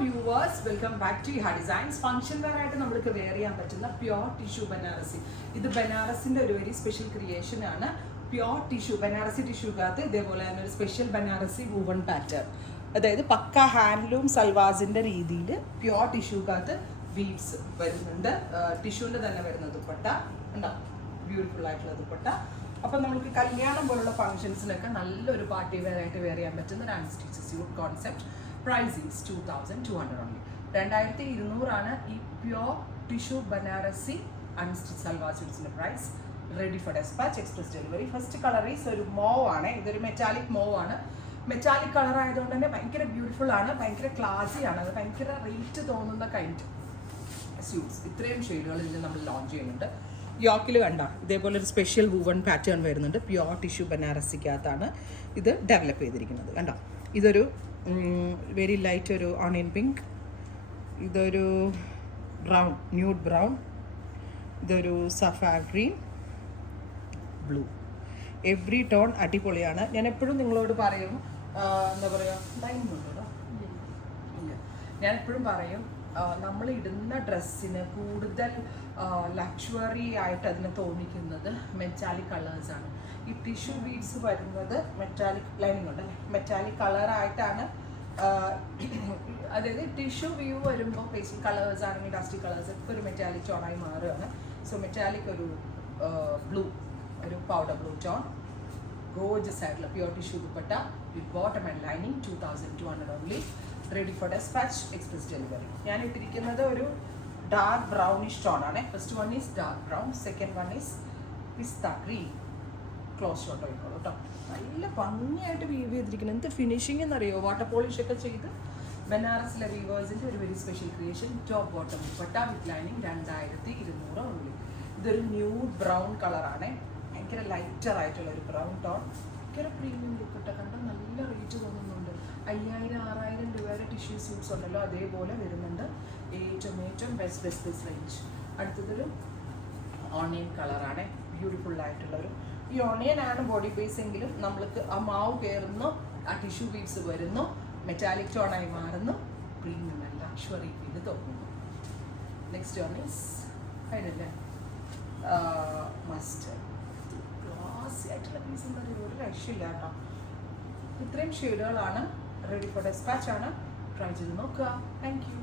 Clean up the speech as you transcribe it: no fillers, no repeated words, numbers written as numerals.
viewers, welcome back to Iha Designs. Function wear ആയിട്ട് നമുക്ക് wear ചെയ്യാൻ പറ്റുന്ന പ്യുവർ ടിഷ്യൂ ബനാറസി. ഇത് ബനാറസിന്റെ ഒരു വെരി സ്പെഷ്യൽ ക്രിയേഷൻ ആണ്. പ്യുവർ ടിഷ്യൂ ബനാറസി ടിഷ്യൂക്കകത്ത് ഇതേപോലെ തന്നെ ഒരു സ്പെഷ്യൽ ബനാറസി വൂവൺ പാറ്റേൺ, അതായത് പക്ക ഹാൻഡ്ലൂം സൽവാസിന്റെ രീതിയിൽ പ്യുവർ ടിഷ്യൂക്കകത്ത് വീവ്സ് വരുന്നുണ്ട്. ടിഷ്യൂവിന്റെ തന്നെ വരുന്ന ദുപ്പട്ട ഉണ്ടോ, ബ്യൂട്ടിഫുൾ ആയിട്ടുള്ള ദുപ്പട്ട. അപ്പം നമുക്ക് കല്യാണം പോലുള്ള ഫംഗ്ഷൻസിനൊക്കെ നല്ലൊരു പാർട്ടി വെയർ ആയിട്ട് വെയർ ചെയ്യാൻ പറ്റുന്ന ഒരു unstitch suit concept. Price is 2200 only. 2200 ഈ pure tissue Banarasi unstitch salwar സ്യൂട്ട്സിന്റെ price. Ready for dispatch, express delivery. First colour is ഒരു മോവ് ആണ്. ഇതൊരു മെറ്റാലിക് മോവ് ആണ്. മെറ്റാലിക് കളർ ആയതുകൊണ്ട് തന്നെ ഭയങ്കര ബ്യൂട്ടിഫുൾ ആണ്, ഭയങ്കര ക്ലാസി ആണ്. അത് ഭയങ്കര റേറ്റ് തോന്നുന്ന കൈൻഡ് സ്യൂട്ട്സ്. ഇത്രയും ഷെയ്ഡുകൾ ഇതിൽ നമ്മൾ ലോഞ്ച് ചെയ്യുന്നുണ്ട്. യോക്കിൽ കണ്ട ഇതേപോലെ ഒരു സ്പെഷ്യൽ വൂവൺ പാറ്റേൺ വരുന്നുണ്ട്. പ്യുവർ ടിഷ്യൂ ബനാറസിക്കകത്താണ് ഇത് ഡെവലപ്പ് ചെയ്തിരിക്കുന്നത്. കണ്ടോ, ഇതൊരു വെരി ലൈറ്റ് ഒരു ഓണിയൻ പിങ്ക്, ഇതൊരു ബ്രൗൺ, ന്യൂഡ് ബ്രൗൺ, ഇതൊരു Safa green, blue. Every tone അടിപൊളിയാണ്. ഞാൻ എപ്പോഴും നിങ്ങളോട് പറയും, എന്താ പറയുക, ടൈമുണ്ടോ ഇല്ല, ഞാൻ എപ്പോഴും പറയും, നമ്മൾ ഇടുന്ന ഡ്രസ്സിന് കൂടുതൽ ലക്ഷറി ആയിട്ട് അതിനെ തോന്നിക്കുന്നത് മെറ്റാലിക് കളേഴ്സാണ്. ഈ ടിഷ്യൂ ബീഡ്സ് വരുന്നത് മെറ്റാലിക് ലൈനിങ് ഉണ്ട് അല്ലേ, മെറ്റാലിക് കളറായിട്ടാണ്. അതായത് ടിഷ്യൂ വ്യൂ വരുമ്പോൾ ബേസിക് കളേഴ്സ് ആണെങ്കിൽ ഡസ്റ്റി കളേഴ്സ് ഒക്കെ ഒരു മെറ്റാലിക് ടോണായി മാറുകയാണ്. സോ മെറ്റാലിക് ഒരു ബ്ലൂ, ഒരു പൗഡർ ബ്ലൂ ടോൺ, ഗോർജസ് ആയിട്ടുള്ള pure tissue dupatta with bottom and lining. 2200 only. Ready for dispatch, express delivery. ഞാൻ ഇട്ടിരിക്കുന്നത് ഒരു ഡാർക്ക് ബ്രൗണിഷ് ടോൺ ആണ്. First one is dark brown, second one is pista green. Close shot ആയിക്കോളൂ കേട്ടോ. നല്ല ഭംഗിയായിട്ട് we've ചെയ്തിരിക്കുന്നത്. എന്ത് ഫിനിഷിംഗ് എന്നറിയോ, വാട്ടർ പോളിഷ് ഒക്കെ ചെയ്ത് ബനാറസിലെ വീവേഴ്സിൻ്റെ ഒരു very special creation. Top bottom dupatta with lining. 2200 only. ഇതൊരു ന്യൂഡ് ബ്രൗൺ കളറാണ്, ഭയങ്കര ലൈറ്റർ ആയിട്ടുള്ള ഒരു ബ്രൗൺ ടോൺ. ഭയങ്കര പ്രീമിയം ദുപ്പട്ട കണ്ട നല്ല റേറ്റ് തോന്നുന്നുണ്ട്. 5000-6000 രൂപയുടെ ടിഷ്യൂ സ്യൂട്ട്സ് ഉണ്ടല്ലോ, അതേപോലെ വരുന്നുണ്ട്. ഏറ്റവും ബെസ്റ്റ് റേഞ്ച്. അടുത്തതൊരു ഓണിയൻ കളറാണ്, ബ്യൂട്ടിഫുൾ ആയിട്ടുള്ളൊരു. ഈ ഓണിയൻ ആണ് ബോഡി ബേസ് എങ്കിലും നമ്മൾക്ക് ആ മാവ് കയറുന്നു, ആ ടിഷ്യൂ ബീഡ്സ് വരുന്നു, മെറ്റാലിക് ടോണായി മാറുന്നു, പ്രീമിയം ആൻഡ് ലക്ഷറി ഇത് തോന്നുന്നു. നെക്സ്റ്റ് വൺ ഈസ് അതിനല്ലേ മസ്റ്റർഡ്. ഗ്ലാസി ആയിട്ടുള്ള പീസ് എന്താ പറയുക, ഒരു രക്ഷയില്ല കേട്ടോ. ഇത്രയും ഷെയ്ഡുകളാണ്. റെഡി ഫോർ ഡെസ്പാച്ച് ആണ്. ട്രൈ ചെയ്ത് നോക്കുക. Thank you.